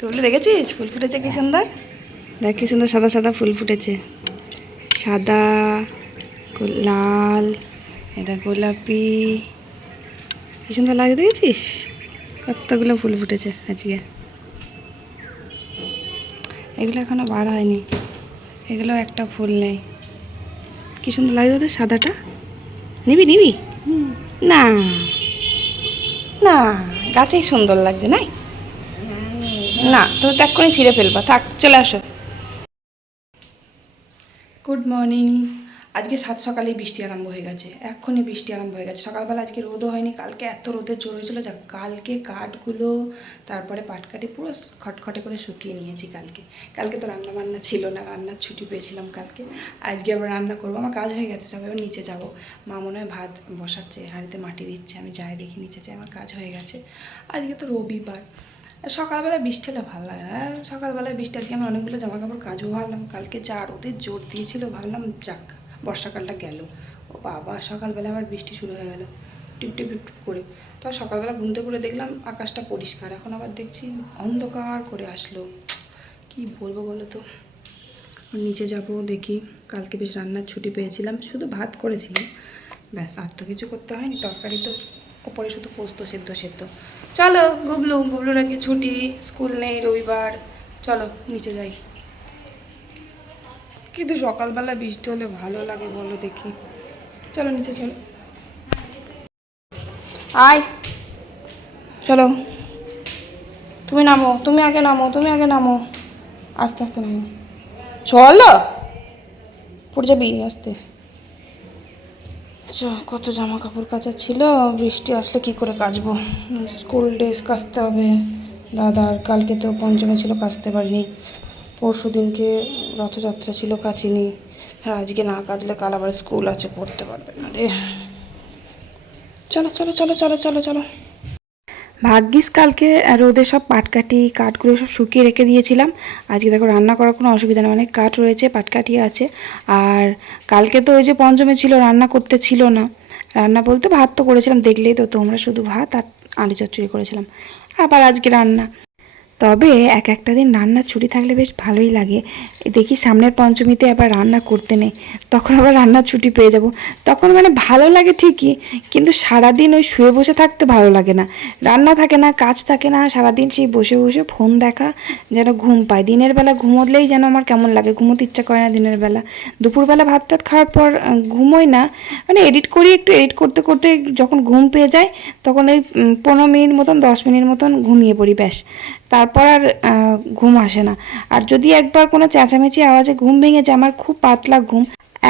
ফুলগুলো দেখেছিস? ফুল ফুটেছে কি সুন্দর, দেখ কি সুন্দর সাদা সাদা ফুল ফুটেছে, সাদা, লাল, এটা গোলাপি, কি সুন্দর লাগে দেখেছিস? কতগুলো ফুল ফুটেছে আজকে। এগুলো এখনো বার হয়নি, এগুলো একটা ফুল নেই। কি সুন্দর লাগে ওদের সাদাটা। নিবি নিবি? না না, গাছেই সুন্দর লাগছে না? না, তুমি ত্যাগ করে ছিঁড়ে ফেলবা। থাক, চলে আসো। Good morning. আজকে সাত সকালেই বৃষ্টি আরম্ভ হয়ে গেছে, এক্ষুনি বৃষ্টি আরম্ভ হয়ে গেছে। সকালবেলা আজকে রোদও হয়নি, কালকে এত রোদের জোর হয়েছিল যা কালকে কাঠগুলো তারপরে পাটকাঠি পুরো খটখটে করে শুকিয়ে নিয়েছি। কালকে তো রান্না বান্না ছিল না, রান্নার ছুটি পেয়েছিলাম কালকে। আজকে আবার রান্না করবো, আমার কাজ হয়ে গেছে সব, এবার নিচে যাবো। মা মনে হয় ভাত বসাচ্ছে, হাঁড়িতে মাটি দিচ্ছে, আমি যাই দেখি নিচে যাই, আমার কাজ হয়ে গেছে। আজকে তো রবিবার, সকালবেলা বৃষ্টি হলে ভালো লাগে না। সকালবেলায় বৃষ্টি, আজকে আমি অনেকগুলো জামা কাপড় কাচবো ভাবলাম, কালকে যা রোদের জোর দিয়েছিল ভাবলাম যাক বর্ষাকালটা গেল। ও বাবা, সকালবেলা আবার বৃষ্টি শুরু হয়ে গেল টিপ টিপ টিপ করে। তো সকালবেলা ঘুমতে করে দেখলাম আকাশটা পরিষ্কার, এখন আবার দেখছি অন্ধকার করে আসলো। কি বলবো বলো তো। নিচে যাব দেখি, কালকে বেশ রান্নার ছুটি পেয়েছিলাম, শুধু ভাত করেছিলাম, ব্যাস আর তো কিছু করতে হয়নি। তরকারি তো ওপরে শুধু পোস্ত সেদ্ধ। চলো গুবলুর আগে ছুটি, স্কুল নেই রবিবার, চলো নিচে যাই। কিন্তু সকালবেলা বৃষ্টি হলে ভালো লাগে বলো দেখি, চলো নিচে চলো। আয় চলো, তুমি নামো, তুমি আগে নামো, আস্তে আস্তে নামো, চলো পড়ে যাবি আস্তে। কত জামা কাপড় কাচার ছিল, বৃষ্টি আসলে কি করে কাচবো। স্কুল ড্রেস কাচতে হবে দাদার, কালকে তো পঞ্চমী ছিল কাচতে পারিনি, পরশু দিনকে রথযাত্রা ছিল কাচিনি, হ্যাঁ আজকে না কাচলে কাল আবার স্কুল আছে, পড়তে পারবে না রে। চলো। ভাগ্যিস কালকে রোদে সব পাটকাঠি কাঠগুলো সব শুকিয়ে রেখে দিয়েছিলাম। আজকে দেখো রান্না করার কোনো অসুবিধা নেই, অনেক কাঠ রয়েছে, পাটকাঠি আছে। আর কালকে তো ওই যে পঞ্চমী ছিল, রান্না করতে ছিল না, রান্না বলতে ভাত তো করেছিলাম, দেখলেই তো তোমরা, শুধু ভাত আর আলু চচ্চড়ি করেছিলাম। আবার আজকে রান্না, তবে একটা দিন রান্নার ছুটি থাকলে বেশ ভালোই লাগে। দেখি সামনের পঞ্চমীতে আবার রান্না করতে নেই, তখন আবার রান্নার ছুটি পেয়ে যাব, তখন মানে ভালো লাগে ঠিকই, কিন্তু সারাদিন ওই শুয়ে বসে থাকতে ভালো লাগে না, রান্না থাকে না, কাজ থাকে না, সারাদিন সেই বসে বসে ফোন দেখা, যেন ঘুম পায়। দিনের বেলা ঘুমোলেই যেন আমার কেমন লাগে, ঘুমোতে ইচ্ছা করে না দিনের বেলা। দুপুরবেলা ভাত টাত খাওয়ার পর ঘুমোই না, মানে এডিট করি, একটু এডিট করতে করতে যখন ঘুম পেয়ে যায় তখন ওই 15 মিনিট মতন 10 মিনিট মতন ঘুমিয়ে পড়ি, ব্যাস। তারপর আর ঘুম আসে না। আর যদি একবার কোনো চেঁচামেচি আওয়াজে ঘুম ভেঙে যায়, আমার খুব পাতলা ঘুম,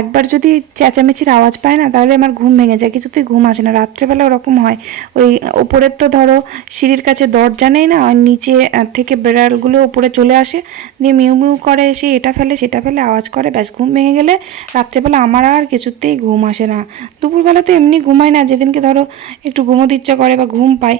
একবার যদি চেঁচামেচির আওয়াজ পায় না তাহলে আমার ঘুম ভেঙে যায়, কিছুতেই ঘুম আসে না। রাত্রেবেলা ওরকম হয়, ওই ওপরের তো ধরো সিঁড়ির কাছে দরজা নেই না, আর নিচে থেকে বেড়ালগুলো ওপরে চলে আসে, দিয়ে মিউ মিউ করে, এসে এটা ফেলে সেটা ফেলে আওয়াজ করে, ব্যাস ঘুম ভেঙে গেলে রাত্রেবেলা আমার আর কিছুতেই ঘুম আসে না। দুপুরবেলা তো এমনি ঘুমাই না, যেদিনকে ধরো একটু ঘুমোতে ইচ্ছা করে বা ঘুম পায়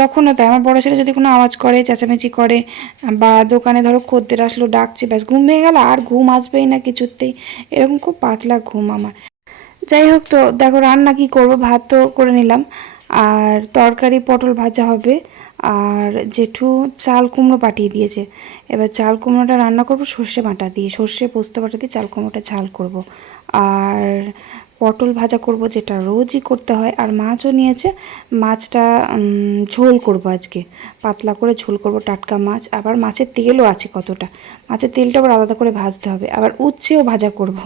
তখনও তাই। আমার বড় ছেলে যদি কোনো আওয়াজ করে, চেঁচামেচি করে, বা দোকানে ধরো খদ্দের আসলো ডাকছে, ব্যাস ঘুম ভেঙে গেল, আর ঘুম আসবেই না কিছুতেই, এরকম খুব পাতলা ঘুম আমার। যাই হোক, তো দেখো রান্না কি করব, ভাত তো করে নিলাম, আর তরকারি পটল ভাজা হবে, আর জেঠু চাল কুমড়ো পাঠিয়ে দিয়েছে, এবার চাল কুমড়োটা রান্না করব সর্ষে বাটা দিয়ে, সর্ষে পোস্ত বাটা দিয়ে চাল কুমড়োটা ঝাল করব, আর পটল ভাজা করব যেটা রোজই করতে হয়, আর মাছও নিয়েছে, মাছটা ঝোল করব আজকে, পাতলা করে ঝোল করব, টাটকা মাছ, আবার মাছের তেলও আছে কতটা, মাছের তেলটা আবার আলাদা করে ভাজতে হবে, আবার উচ্ছেও ভাজা করব,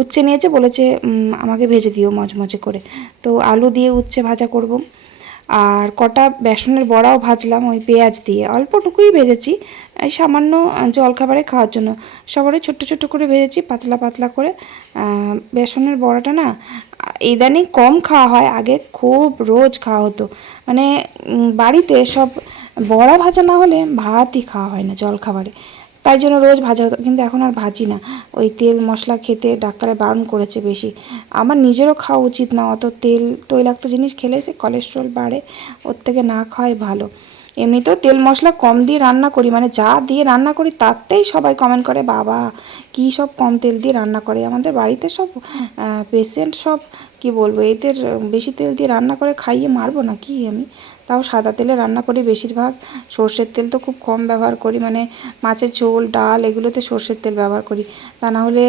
উচ্ছে নিয়েছে, বলেছে আমাকে ভেজে দিও মচমচে করে, তো আলু দিয়ে উচ্ছে ভাজা করব। আর কটা বেসনের বড়াও ভাজলাম ওই পেঁয়াজ দিয়ে, অল্পটুকুই ভেজেছি, এই সামান্য জলখাবারে খাওয়ার জন্য, সবারই ছোট্ট ছোট্ট করে ভেজেছি পাতলা পাতলা করে। বেসনের বড়াটা না ইদানিং কম খাওয়া হয়, আগে খুব রোজ খাওয়া হতো, মানে বাড়িতে সব বড়া ভাজা না হলে ভাতই খাওয়া হয় না জলখাবারে, তাই জন্য রোজ ভাজা হতো, কিন্তু এখন আর ভাজি না, ওই তেল মশলা খেতে ডাক্তারে বারণ করেছে বেশি, আমার নিজেরও খাওয়া উচিত না, অত তেল তৈলাক্ত জিনিস খেলে সে কোলেস্ট্রল বাড়ে, ওর থেকে না খাওয়াই ভালো। এমনিতেও তেল মশলা কম দিয়ে রান্না করি, মানে যা দিয়ে রান্না করি তাতেই সবাই কমেন্ট করে, বাবা কী সব কম তেল দিয়ে রান্না করে, আমাদের বাড়িতে সব পেশেন্ট সব কি বলবো, এদের বেশি তেল দিয়ে রান্না করে খাইয়ে মারবো না কি আমি, তাও সাদা তেলে রান্না করি বেশিরভাগ। সর্ষের তেল তো খুব কম ব্যবহার করি, মানে মাছের ঝোল ডাল এগুলোতে সর্ষের তেল ব্যবহার করি। তা না হলে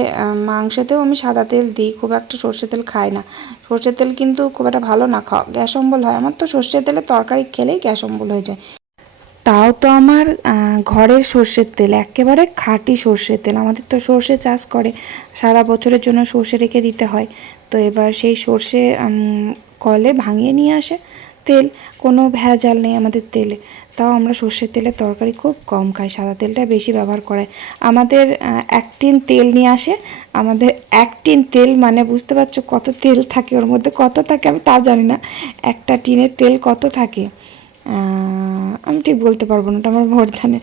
মাংসতেও আমি সাদা তেল দিই, খুব একটা সর্ষের তেল খাই না। সর্ষের তেল কিন্তু খুব একটা ভালো না, খাওয়া গ্যাস অম্বল হয়। আমার তো সর্ষের তেলের তরকারি খেলেই গ্যাস অম্বল হয়ে যায়। তাও তো আমার ঘরের সর্ষের তেল, একেবারে খাঁটি সর্ষের তেল। আমাদের তো সর্ষে চাষ করে, সারা বছরের জন্য সর্ষে রেখে দিতে হয়। তো এবার সেই সর্ষে কলে ভাঙিয়ে নিয়ে আসে তেল, কোনো ভেজাল নেই আমাদের তেলে। তাও আমরা সর্ষের তেলের তরকারি খুব কম খাই, সাদা তেলটা বেশি ব্যবহার করে। আমাদের 1 টিন তেল নিয়ে আসে। আমাদের 1 টিন তেল মানে বুঝতে পারছো কত তেল থাকে, ওর মধ্যে কত থাকে আমি তা জানি না। একটা টিনের তেল কত থাকে আমি ঠিক বলতে পারবো না, ওটা আমার ভোট জানে।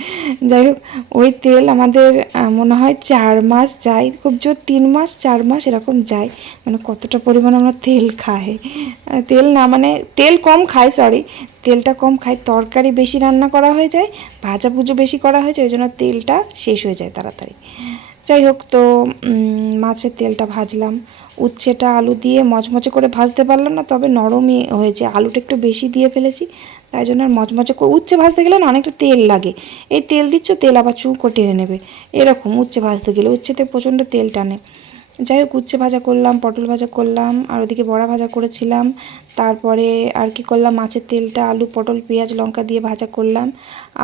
যাই হোক, ওই তেল আমাদের মনে হয় 4 মাস যায়, খুব জোর 3 মাস 4 মাস এরকম যায়। মানে কতটা পরিমাণ আমরা তেল খাই, তেল না মানে তেল কম খাই, সরি তেলটা কম খাই। তরকারি বেশি রান্না করা হয়ে যায়, ভাজা ভুজো বেশি করা হয়ে যায়, ওই জন্য তেলটা শেষ হয়ে যায় তাড়াতাড়ি। যাই হোক, তো মাছের তেলটা ভাজলাম। উচ্ছেটা আলু দিয়ে মচমচে করে ভাজতে পারলাম না, তবে নরমই হয়েছে। আলুটা একটু বেশি দিয়ে ফেলেছি, তাই জন্য আর মচমচে করে। উচ্ছে ভাজতে গেলে না অনেকটা তেল লাগে, এই তেল দিচ্ছ তেল আবার চুঁকো টেনে নেবে, এরকম উচ্ছে ভাজতে গেলে উচ্ছেতে প্রচণ্ড তেল টানে। যাই হোক, উচ্ছে ভাজা করলাম, পটল ভাজা করলাম, আর ওদিকে বড়া ভাজা করেছিলাম। তারপরে আর কি করলাম, মাছের তেলটা আলু পটল পেঁয়াজ লঙ্কা দিয়ে ভাজা করলাম।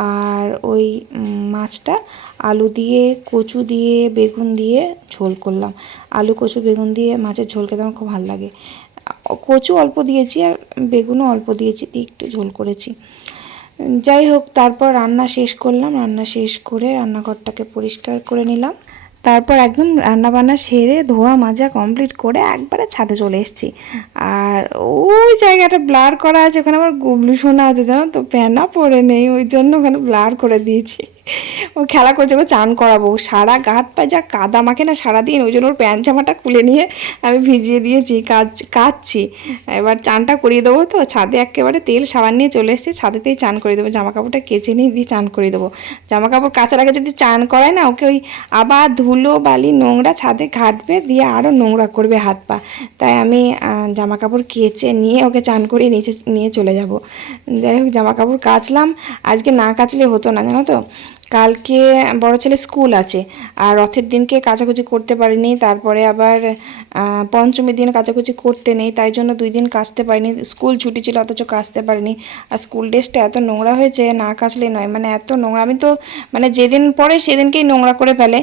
আর ওই মাছটা আলু দিয়ে কচু দিয়ে বেগুন দিয়ে ঝোল করলাম। আলু কচু বেগুন দিয়ে মাছের ঝোল খেতে আমার খুব ভালো লাগে। কচু অল্প দিয়েছি আর বেগুনও অল্প দিয়েছি, দিয়ে একটু ঝোল করেছি। যাই হোক, তারপর রান্না শেষ করলাম, রান্না শেষ করে রান্নাঘরটাকে পরিষ্কার করে নিলাম। তারপর একদম রান্নাবান্না সেরে ধোয়া মাজা কমপ্লিট করে একবারে ছাদে চলে এসেছি। আর ওই জায়গাটা ব্লার করা আছে, ওখানে আমার গুবলু সোনা আছে জানো তো, প্যানা পরে নেই, ওই জন্য ওখানে ব্লার করে দিয়েছি। ও খেলা করছে, ওকে চান করাবো, সারা গাত পায়ে যা কাদা মাখে না সারাদিন, ওই জন্য ওর প্যান্ট জামাটা খুলে নিয়ে আমি ভিজিয়ে দিয়েছি, কাচ্ছি। এবার চানটা করিয়ে দেবো, তো ছাদে একেবারে তেল সাবান নিয়ে চলে এসেছি, ছাদেতেই চান করিয়ে দেবো। জামা কাপড়টা কেচে নিয়ে দিয়ে চান করিয়ে দেবো। জামা কাপড় কাচার আগে যদি চান করায় না, ওকে ওই আবার ধুলো বালি নোংরা ছাদে ঘাটবে, দিয়ে আরও নোংরা করবে হাত পা। তাই আমি জামা কাপড় কেচে নিয়ে ওকে চান করিয়ে নিচে নিয়ে চলে যাব। যাই হোক, জামা কাপড় কাচলাম। আজকে না কাচলে হতো না জানো তো, কালকে বড় ছেলে স্কুল আছে, আর রথের দিনকে কাচাকুচি করতে পারিনি। তারপরে আবার পঞ্চমীর দিন কাচাকুচি করতে নেই, তাই জন্য 2 দিন কাচতে পারিনি। স্কুল ছুটি ছিল অথচ কাচতে পারিনি। আর স্কুল ড্রেসটা এত নোংরা হয়েছে, না কাচলে নয়, মানে এত নোংরা। আমি তো মানে যেদিন পরে সেদিনকেই নোংরা করে ফেলে।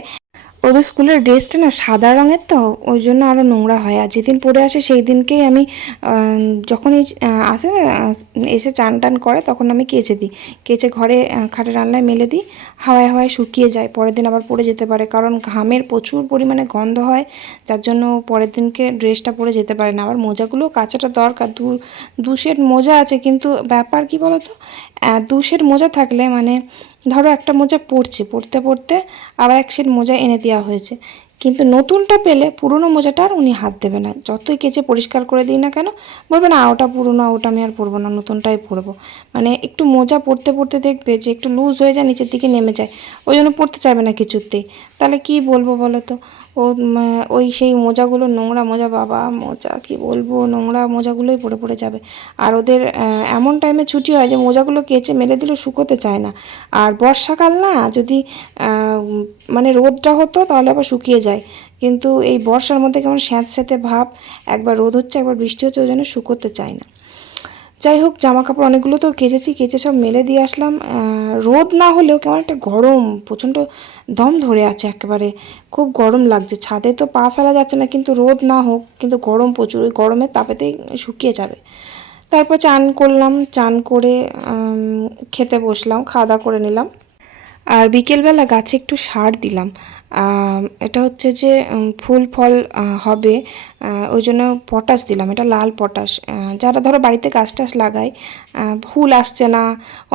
ওদের স্কুলের ড্রেসটা না সাদা রঙের, তো ওই জন্য আরও নোংরা হয়। আর যেদিন পরে আসে সেই দিনকেই আমি যখনই আসে এসে চান টান করে তখন আমি কেচে দিই, কেচে ঘরে খাটের আলনায় মেলে দিই, হাওয়ায় হাওয়ায় শুকিয়ে যায়। পরের দিন আবার পরে যেতে পারে, কারণ ঘামের প্রচুর পরিমাণে গন্ধ হয়, যার জন্য পরের দিনকে ড্রেসটা পরে যেতে পারে না। আবার মোজাগুলো কাচাটা দরকার, দু সেট মোজা আছে, কিন্তু ব্যাপার কি বলো তো, 2 সেট মোজা থাকলে মানে ধরো একটা মোজা পরতে পরতে আবার 1 সেট মোজা এনে দেওয়া হয়েছে, কিন্তু নতুনটা পেলে পুরনো মোজাটা আর উনি হাত দেবে না। যতই কেচে পরিষ্কার করে দিই না কেন, বলবে না ওটা পুরনো, ওটা আমি আর পরবো না, নতুনটাই পরবো। মানে একটু মোজা পরতে পরতে দেখবে যে একটু লুজ হয়ে যায়, নিচের দিকে নেমে যায়, ওই জন্য পরতে চাইবে না কিছুতেই। তাহলে কি বলবো বলো তো, ও ওই সেই মোজাগুলো নোংরা মোজা, বাবা মোজা কি বলবো, নোংরা মোজাগুলোই পরে পরে যাবে। আর ওদের এমন টাইমে ছুটি হয় যে মোজাগুলো কেচে মেলে দিলেও শুকোতে চায় না। আর বর্ষাকাল না, যদি মানে রোদটা হতো তাহলে আবার শুকিয়ে যায়, কিন্তু এই বর্ষার মধ্যে কেমন স্যাঁতস্যাঁতে ভাব, একবার রোদ হচ্ছে একবার বৃষ্টি হচ্ছে, ওই জন্য শুকোতে চায় না। যাই হোক, জামা কাপড় অনেকগুলো তো কেচেছি, কেচে সব মেলে দিয়ে আসলাম। রোদ না হলেও কেমন একটা গরম, প্রচণ্ড দম ধরে আছে, একেবারে খুব গরম লাগছে। ছাদে তো পা ফেলা যাচ্ছে না, কিন্তু রোদ না হোক, কিন্তু গরম প্রচুর, ওই গরমের তাপেতেই শুকিয়ে যাবে। তারপর চান করলাম, চান করে খেতে বসলাম, খাওয়া দাওয়া করে নিলাম। আর বিকেলবেলা গাছে একটু সার দিলাম। এটা হচ্ছে যে ফুল ফল হবে, ওই জন্য পটাশ দিলাম, এটা লাল পটাশ। যারা ধরো বাড়িতে গাছ টাছ লাগায়, ফুল আসছে না,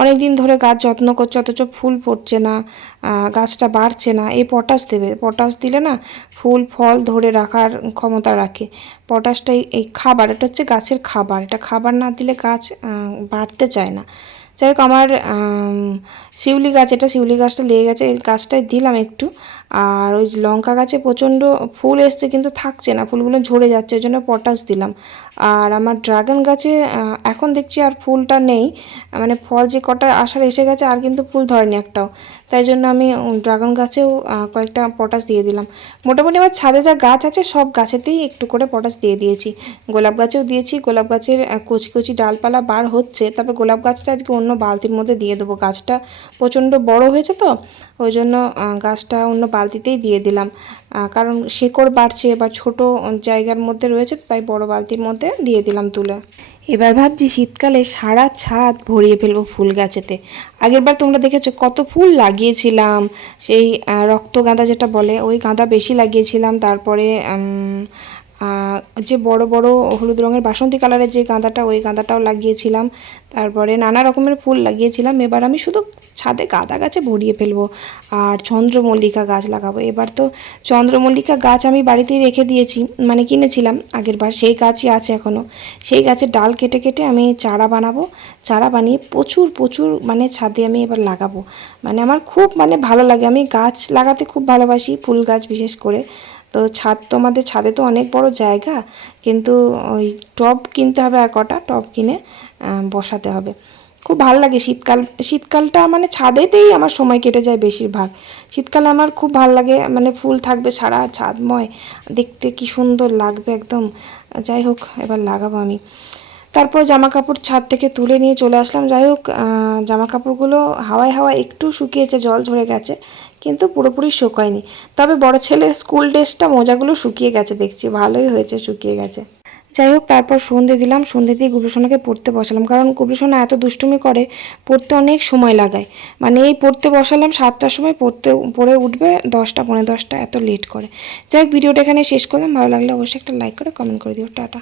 অনেক দিন ধরে গাছ যত্ন করছে অথচ ফুল ফুটছে না, গাছটা বাড়ছে না, এই পটাশ দেবে। পটাশ দিলে না ফুল ফল ধরে রাখার ক্ষমতা রাখে। পটাশটাই এই খাবার, এটা হচ্ছে গাছের খাবার, এটা খাবার না দিলে গাছ বাড়তে চায় না। যাই হোক আমার শিউলি গাছ, এটা শিউলি গাছটা লেগে গেছে, এই গাছটায় দিলাম একটু। আর ওই লঙ্কা গাছে প্রচণ্ড ফুল এসছে কিন্তু থাকছে না, ফুলগুলো ঝরে যাচ্ছে, ওই জন্য পটাশ দিলাম। আর আমার ড্রাগন গাছে এখন দেখছি আর ফুলটা নেই, মানে ফল যে কটা আসার এসে গেছে আর কিন্তু ফুল ধরেনি একটাও, তাই জন্য আমি ড্রাগন গাছেও কয়েকটা পটাশ দিয়ে দিলাম। মোটামুটি আমার ছাদে যা গাছ আছে সব গাছেতেই একটু করে পটাশ দিয়ে দিয়েছি। গোলাপ গাছেও দিয়েছি, গোলাপ গাছের কচি কচি ডালপালা বার হচ্ছে, তবে গোলাপ গাছটা আজকে অন্য বালতির মধ্যে দিয়ে দেবো, গাছটা প্রচণ্ড বড় হয়েছে তো ওই জন্য গাছটা অন্য বালতিতেই দিয়ে দিলাম, কারণ শিকড় বাড়ছে, এবার ছোট জায়গার মধ্যে রয়েছে তাই বড় বালতির মধ্যে দিয়ে দিলাম তুলে। এবার ভাবছি শীতকালে সারা ছাদ ভরিয়ে ফেলবো ফুল গাছেতে। আগেরবার তোমরা দেখেছো কত ফুল লাগিয়েছিলাম, সেই রক্তগাঁদা যেটা বলে ওই গাঁদা বেশি লাগিয়েছিলাম, তারপরে যে বড় বড় হলুদ রঙের বাসন্তী কালারের যে গাঁদাটা ওই গাঁদাটাও লাগিয়েছিলাম, তারপরে নানা রকমের ফুল লাগিয়েছিলাম। এবার আমি শুধু ছাদে গাঁদা গাছে ভরিয়ে ফেলবো আর চন্দ্রমল্লিকা গাছ লাগাবো। এবার তো চন্দ্রমল্লিকা গাছ আমি বাড়িতেই রেখে দিয়েছি, মানে কিনেছিলাম আগেরবার, সেই গাছই আছে এখনও। সেই গাছের ডাল কেটে কেটে আমি চারা বানাবো, চারা বানিয়ে প্রচুর প্রচুর মানে ছাদে আমি এবার লাগাবো। মানে আমার খুব মানে ভালো লাগে, আমি গাছ লাগাতে খুব ভালোবাসি, ফুল গাছ বিশেষ করে। তো ছাদ তো আমাদের ছাদে তো অনেক বড় জায়গা, কিন্তু ওই টব কিনতে হবে, আর কটা টব কিনে বসাতে হবে। খুব ভালো লাগে শীতকালটা, মানে ছাদেতেই আমার সময় কেটে যায় বেশিরভাগ। শীতকালে আমার খুব ভালো লাগে, মানে ফুল থাকবে সারা ছাদময়, দেখতে কি সুন্দর লাগবে একদম। যাই হোক এবার লাগাবো আমি। তারপর জামা কাপড় ছাদ থেকে তুলে নিয়ে চলে আসলাম। যাই হোক জামা কাপড়গুলো হাওয়ায় হাওয়ায় একটু শুকিয়েছে, জল ঝরে গেছে, কিন্তু পুরোপুরি শুকায়নি। তবে বড় ছেলের স্কুল ড্রেসটা মোজাগুলো শুকিয়ে গেছে, দেখছি ভালোই হয়েছে শুকিয়ে গেছে। যাই হোক তারপর সন্ধে দিলাম, সন্ধে দিয়ে গুবলুসোনাকে পড়তে বসালাম, কারণ গুবলুসোনা এত দুষ্টুমি করে, পড়তে অনেক সময় লাগায়। মানে এই পড়তে বসালাম 7টার সময়, পড়ে উঠবে 10টা পৌনে 10টা, এত লেট করে। যাই হোক ভিডিওটা এখানে শেষ করলাম, ভালো লাগলে অবশ্যই একটা লাইক করে কমেন্ট করে দিও, টাটা।